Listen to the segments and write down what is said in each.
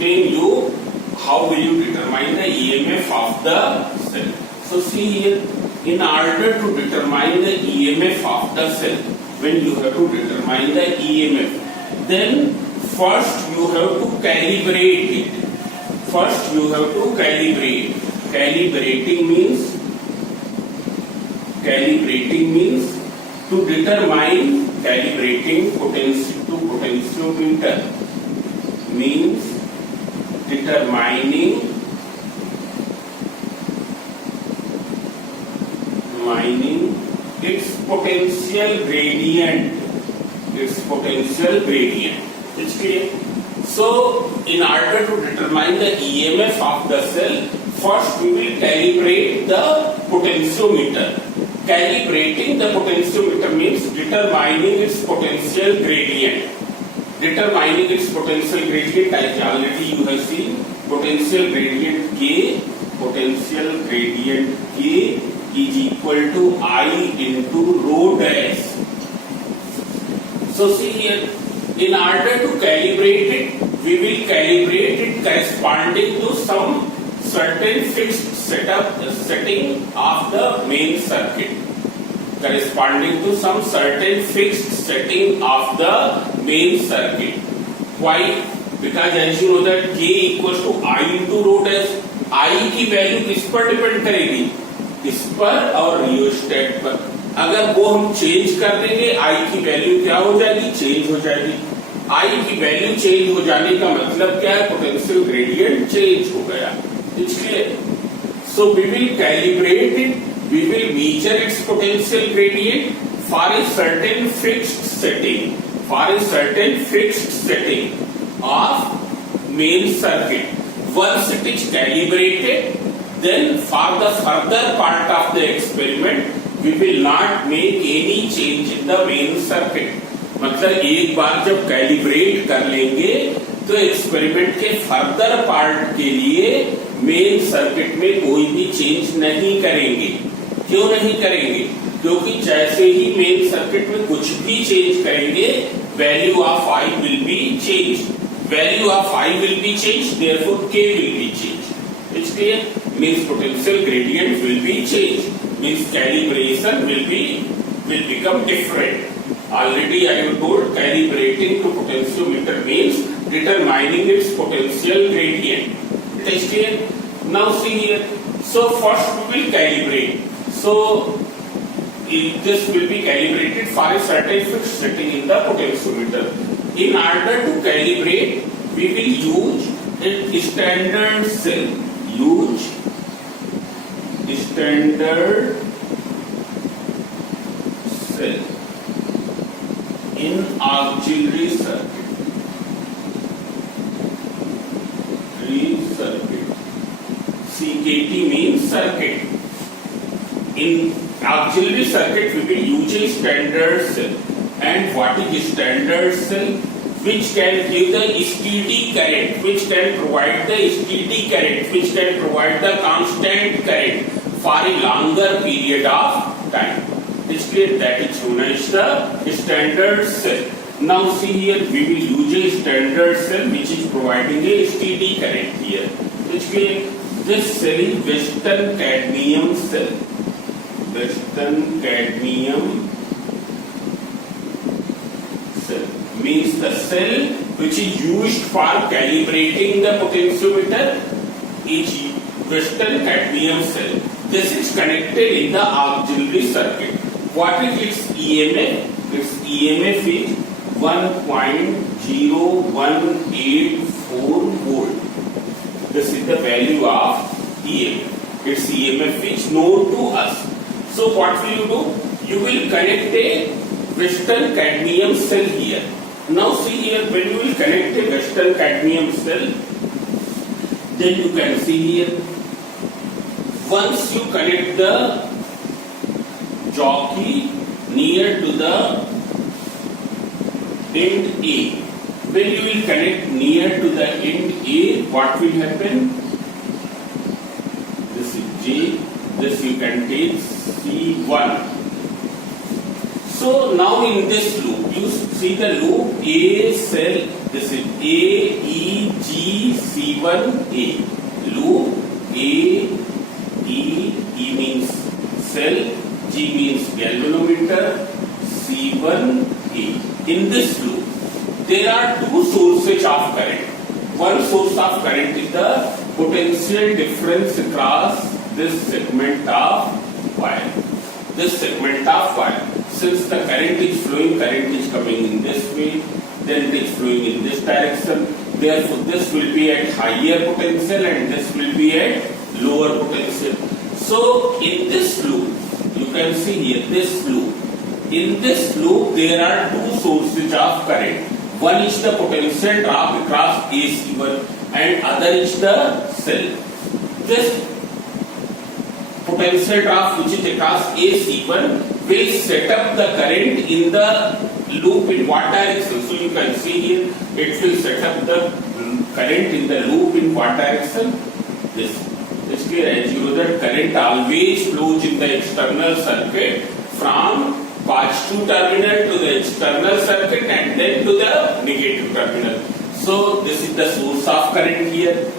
explain you how will you determine the EMF of the cell. So see here, in order to determine the EMF of the cell, when you have to determine the EMF, then first you have to calibrate it. First you have to calibrate. Calibrating means to determine, calibrating potential to potentiometer means determining its potential gradient. It's clear. So in order to determine the EMF of the cell, first we will calibrate the potentiometer. Calibrating the potentiometer means determining its potential gradient. Determining its potential gradient, as already you have seen, potential gradient K is equal to I into rho dash. So see here, in order to calibrate it, we will calibrate it corresponding to some certain fixed setting of the main circuit. Corresponding to some certain fixed setting of the main circuit. Why? Because as you know that K equals to I into rho dash. I की value किस पर depend करेगी? इस पर और rheostat पर. अगर वो हम चेंज कर देंगे, I की वैल्यू क्या हो जाएगी? चेंज हो जाएगी. I की वैल्यू चेंज हो जाने का मतलब क्या है? पोटेंशियल ग्रेडियंट चेंज हो गया. इसलिए so we will calibrate it. We will measure its potential gradient for a certain fixed setting. For a certain fixed setting of main circuit. Once it is calibrated, then for the further part of the experiment, we will not make any change in the main circuit. मतलब एक बार जब calibrate कर लेंगे तो experiment के further part के लिए main circuit में कोई भी चेंज नहीं करेंगे. क्यों नहीं करेंगे? क्योंकि जैसे ही मेन सर्किट में कुछ भी चेंज करेंगे, value of I will be change. Value of I will be changed, therefore K will be changed. It's clear? Means potential gradient will be changed. Means calibration will become different. Already I have told calibrating to potentiometer means determining its potential gradient. It is clear? Now see here. So first we will calibrate. So this will be calibrated for a certain fixed setting in the potentiometer. In order to calibrate, we will use a standard cell. Use standard cell in auxiliary circuit. CKT means circuit. In auxiliary circuit, we will use a standard cell. And what is standard cell? Which can give the steady current, which can provide the steady current, which can provide the constant current for a longer period of time. It's clear that is known as the standard cell. Now see here, we will use a standard cell which is providing a steady current here. It's clear. This cell is Western cadmium cell. Western cadmium cell means the cell which is used for calibrating the potentiometer is Western cadmium cell. This is connected in the auxiliary circuit. What is its EMF? Its EMF is 1.0184 volt. This is the value of EMF. Its EMF is known to us. So what will you do? You will connect a Western cadmium cell here. Now see here, when you will connect a Western cadmium cell, then you can see here, once you connect the jockey near to the end A, when you will connect near to the end A, what will happen? This is J, this you can take C1. So now in this loop, you see the loop A cell, this is A, E, G, C1A. Loop A, E means cell, G means galvanometer, C1A. In this loop, there are two sources of current. One source of current is the potential difference across this segment of wire. This segment of wire. Since the current is flowing, current is coming in this way, then it is flowing in this direction. Therefore, this will be at higher potential and this will be at lower potential. So, in this loop, you can see here this loop. In this loop, there are two sources of current. One is the potential drop across AC1 and other is the cell. This potential drop which is across AC1 will set up the current in the loop in what direction. So you can see here it will set up the current in the loop in what direction? This. It's clear, as you know that current always flows in the external circuit from positive terminal to the external circuit and then to the negative terminal. So this is the source of current here.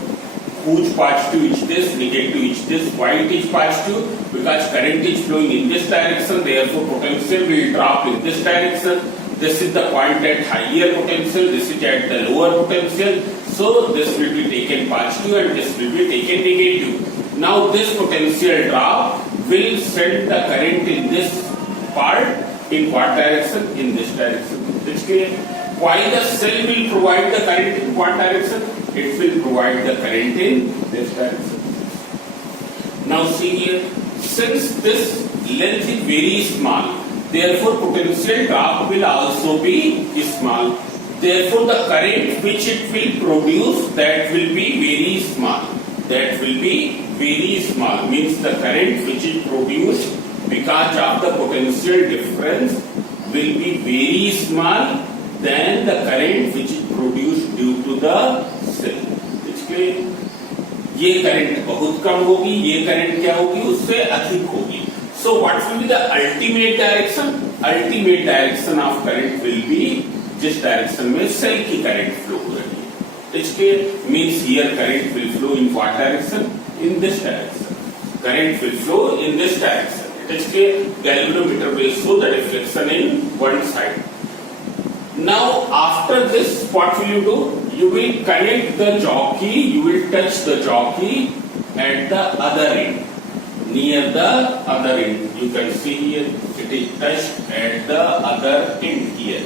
Whose positive is this, negative is this. Why it is positive? Because current is flowing in this direction, therefore potential will drop in this direction. This is the point at higher potential, this is at the lower potential. So this will be taken positive and this will be taken negative. Now this potential drop will send the current in this part in what direction? In this direction. It's clear. Why the cell will provide the current in what direction? It will provide the current in this direction. Now see here, since this length is very small, therefore potential drop will also be small. Therefore the current which it will produce, that will be very small. That will be very small. Means the current which it produced because of the potential difference will be very small than the current which is produced due to the cell. इसलिए ये current बहुत कम होगी, ये current क्या होगी, उससे अधिक होगी. So what will be the ultimate direction? Ultimate direction of current will be जिस डायरेक्शन में सेल की करंट फ्लो हो रही है. इसके means here current will flow in what direction? In this direction. Current will flow in this direction. इसके galvanometer will show the deflection in one side. Now after this, what will you do? You will connect the jockey, you will touch the jockey at the other end, near the other end. You can see here, it is touched at the other end here.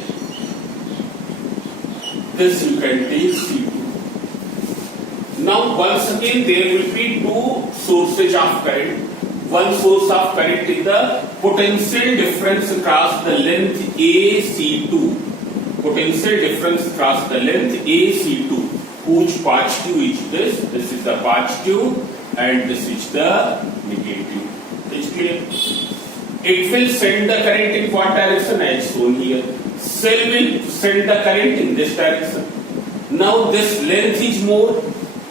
This you can take C2. Now once again there will be two sources of current. One source of current is the potential difference across the length AC2. Potential difference across the length AC2, whose positive is this. This is the positive and this is the negative. It's clear. It will send the current in what direction as shown here. Cell will send the current in this direction. Now this length is more.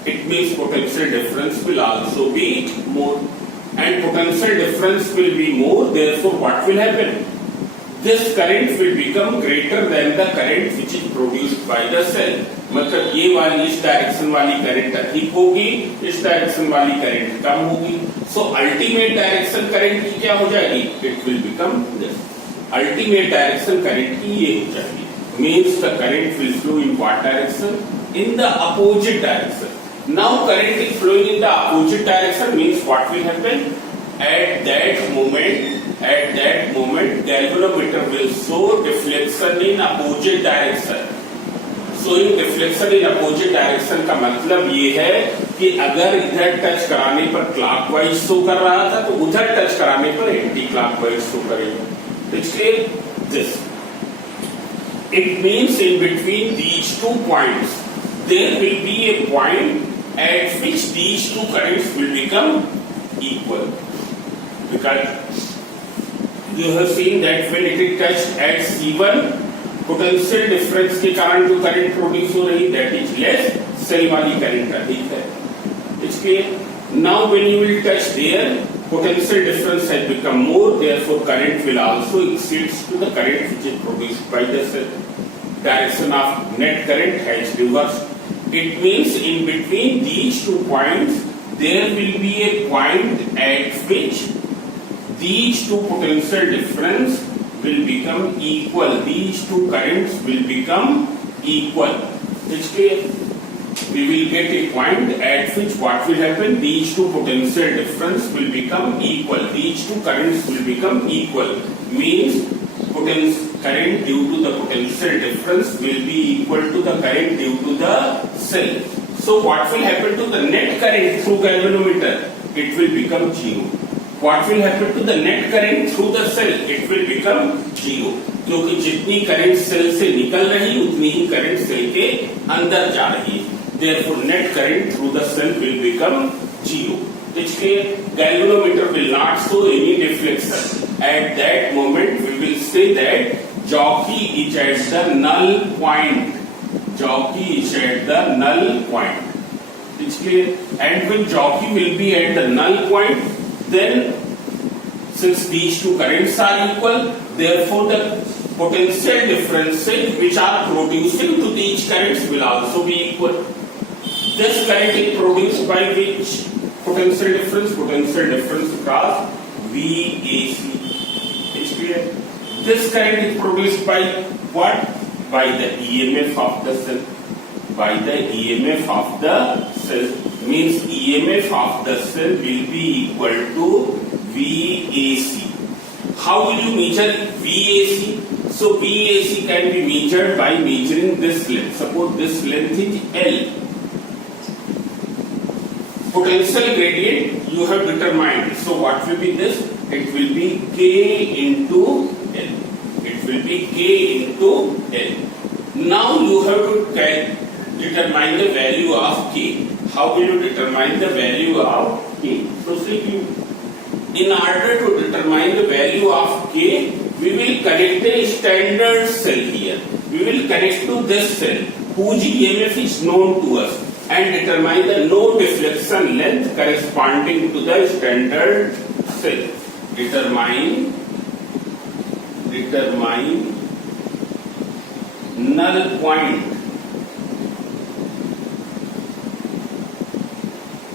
It means potential difference will also be more. And potential difference will be more. Therefore, what will happen? This current will become greater than the current which is produced by the cell. मतलब ये वाली इस direction वाली current अधिक होगी, इस direction वाली current कम होगी. So ultimate direction current की क्या हो जाएगी? It will become this. Ultimate direction current की ये हो जाएगी. Means the current will flow in what direction? In the opposite direction. Now current is flowing in the opposite direction means what will happen? At that moment, galvanometer will show deflection in opposite direction. Showing deflection in opposite direction का मतलब ये है कि अगर इधर touch कराने पर clockwise show कर रहा था तो उधर टच कराने पर एंटी क्लॉकवाइज शो करेगा. इसलिए this. It means in between these 2 points, there will be a point at which these two currents will become equal. Because you have seen that when it is touched at C1, potential difference के कारण जो current produce हो रही that is less, cell वाली current अधिक है. इसलिए now when you will touch there, potential difference has become more, therefore current will also exceed to the current which is produced by the cell. Direction of net current has reversed. It means in between these 2 points, there will be a point at which these 2 potential difference will become equal. These 2 currents will become equal. It's clear? We will get a point at which what will happen? These 2 potential difference will become equal. These 2 currents will become equal. Means current due to the potential difference will be equal to the current due to the cell. So what will happen to the net current through galvanometer? It will become 0. What will happen to the net current through the cell? It will become 0. क्योंकि जितनी current cell से निकल रही उतनी ही current cell के अंदर जा रही है. Therefore, net current through the cell will become 0. It's clear? Galvanometer will not show any deflection. At that moment, we will say that jockey is at the null point. Jockey is at the null point. It's clear? And when jockey will be at the null point, then since these 2 currents are equal, therefore the potential differences which are producing to these currents will also be equal. This current is produced by which potential difference? Potential difference across VAC. It's clear? This current is produced by what? By the EMF of the cell. By the EMF of the cell. Means EMF of the cell will be equal to VAC. How will you measure VAC? So VAC can be measured by measuring this length. Suppose this length is L. Potential gradient you have determined. So what will be this? It will be K into L. It will be K into L. Now you have to determine the value of K. How will you determine the value of K? So see, in order to determine the value of K, we will connect a standard cell here. We will connect to this cell whose EMF is known to us and determine the no deflection length corresponding to the standard cell. Determine null point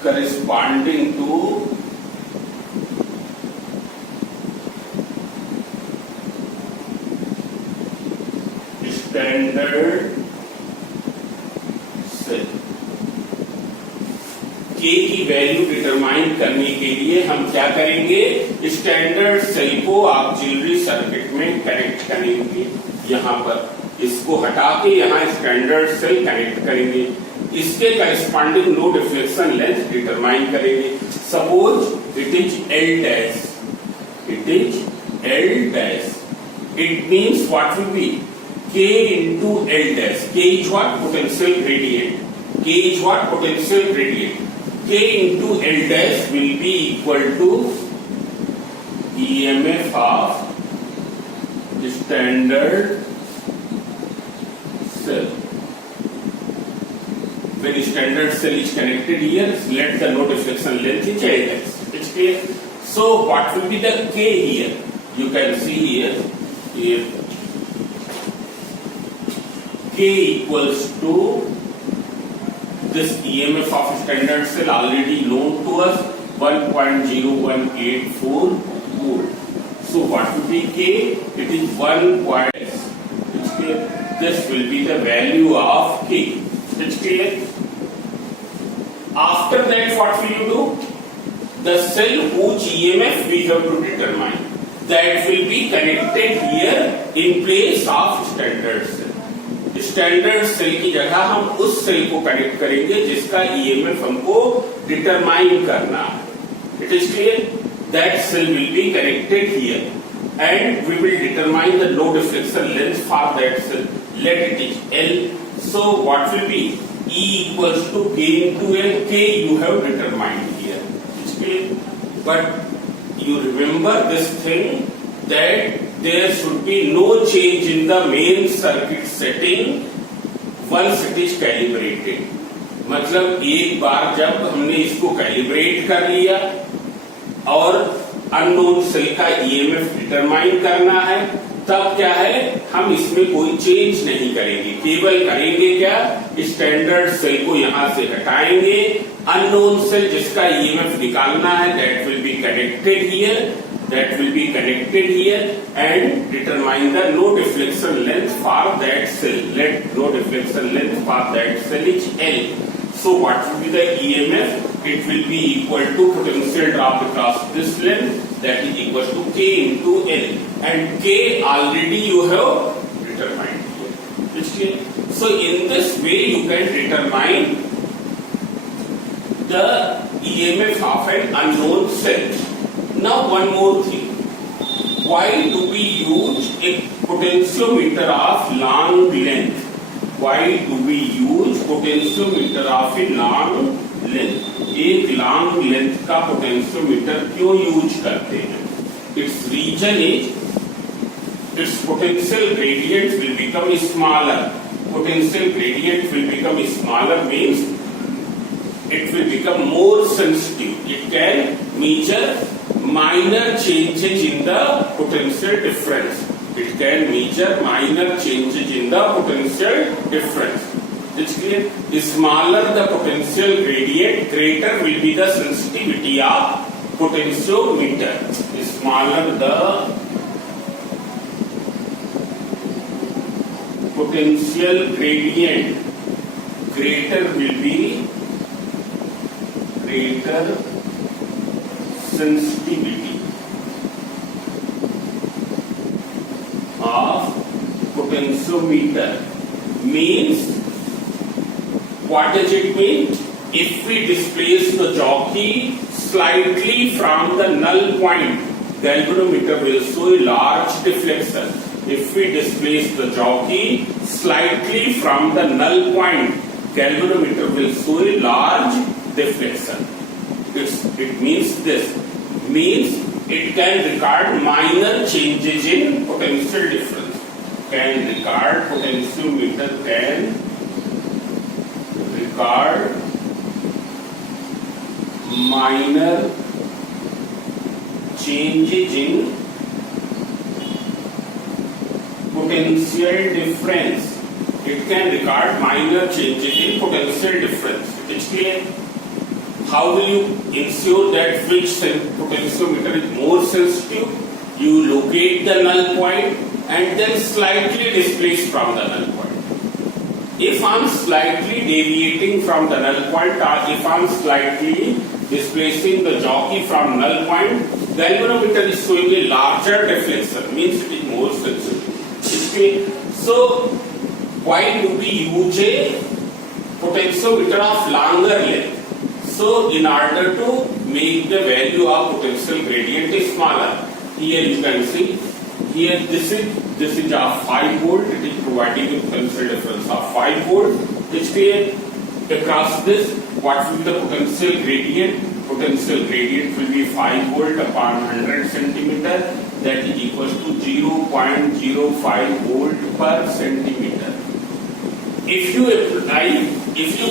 corresponding to standard cell. K की value determine करने के लिए हम क्या करेंगे? Standard cell को auxiliary circuit में connect करेंगे. यहाँ पर इसको हटा के यहाँ स्टैंडर्ड सेल कनेक्ट करेंगे. इसके corresponding no deflection length determine करेंगे. Suppose it is L dash. It is L dash. It means what will be? K into L dash. K is what? Potential gradient. K is what? Potential gradient. K into L dash will be equal to EMF of standard cell. When standard cell is connected here, let the no deflection length is L dash. It's clear? So what will be the K here? You can see here K equals to this EMF of standard cell already known to us 1.0184 volt. So what will be K? It is 1. It's clear? This will be the value of K. It's clear? After that what will you do? The cell whose EMF we have to determine, that will be connected here in place of standard cell. Standard cell की जगह हम उस cell को connect करेंगे जिसका EMF हमको determine करना है. It is clear? That cell will be connected here and we will determine the no deflection length for that cell. Let it is L. So what will be? E equals to K into L. K you have determined here. It's clear? But you remember this thing that there should be no change in the main circuit setting once it is calibrated. मतलब एक बार जब हमने इसको calibrate कर लिया और unknown cell का EMF determine करना है, तब क्या है, हम इसमें कोई चेंज नहीं करेंगे, केवल करेंगे क्या, स्टैंडर्ड सेल को यहां से हटाएंगे, अननोन सेल जिसका ईएमएफ निकालना है that will be connected here and determine the no deflection length for that cell. Let no deflection length for that cell is L. So what will be the EMF? It will be equal to potential drop across this length, that is equal to K into L, and K already you have determined here. It's clear? So in this way you can determine the EMF of an unknown cell. Now one more thing. Why do we use a potentiometer of long length? Why do we use potentiometer of a long length? एक long length का potentiometer क्यों use करते हैं? Its reason is its potential gradient will become smaller. Potential gradient will become smaller means it will become more sensitive. It can measure minor changes in the potential difference. It can measure minor changes in the potential difference. It's clear? Smaller the potential gradient, greater will be the sensitivity of potentiometer. Smaller the potential gradient, greater will be sensitivity of potentiometer. Means, what does it mean? If we displace the jockey slightly from the null point, galvanometer will show a large deflection. If we displace the jockey slightly from the null point, galvanometer will show a large deflection. It means this. Means it can record minor changes in potential difference. Potentiometer can record minor changes in potential difference. It can record minor changes in potential difference. It's clear? How will you ensure that which potentiometer is more sensitive? You locate the null point and then slightly displace from the null point. If I am slightly deviating from the null point, or if I am slightly displacing the jockey from null point, galvanometer is showing a larger deflection, means it is more sensitive. So why do we use a potentiometer of longer length? So in order to make the value of potential gradient smaller, here you can see, here this is of 5 volt, it is providing a potential difference of 5 volt. It's clear? Across this, what will be the potential gradient? Potential gradient will be 5 volt upon 100 centimeter, that is equals to 0.05 volt per centimeter. If you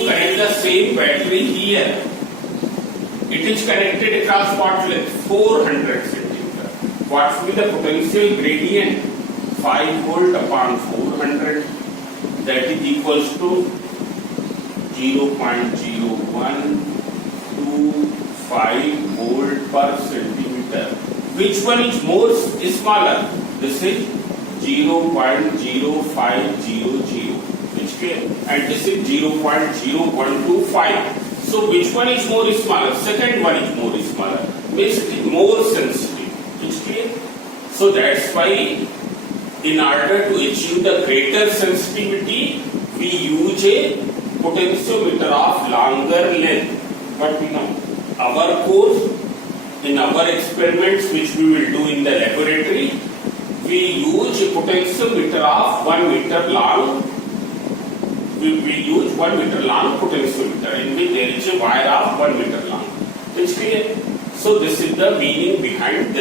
connect the same battery here, it is connected across what length? 400 centimeter. What will be the potential gradient? 5 volt upon 400, that is equals to 0.0125 volt per centimeter. Which one is more smaller? This is 0.0500. It's clear? And this is 0.0125. So which one is more smaller? Second one is more smaller. Means it is more sensitive. It's clear? So that's why in order to achieve the greater sensitivity, we use a potentiometer of longer length. But in our course, in our experiments which we will do in the laboratory, we use a potentiometer of 1 meter long. We use 1 meter long potentiometer in which there is a wire of 1 meter long. It's clear? So this is the meaning behind this.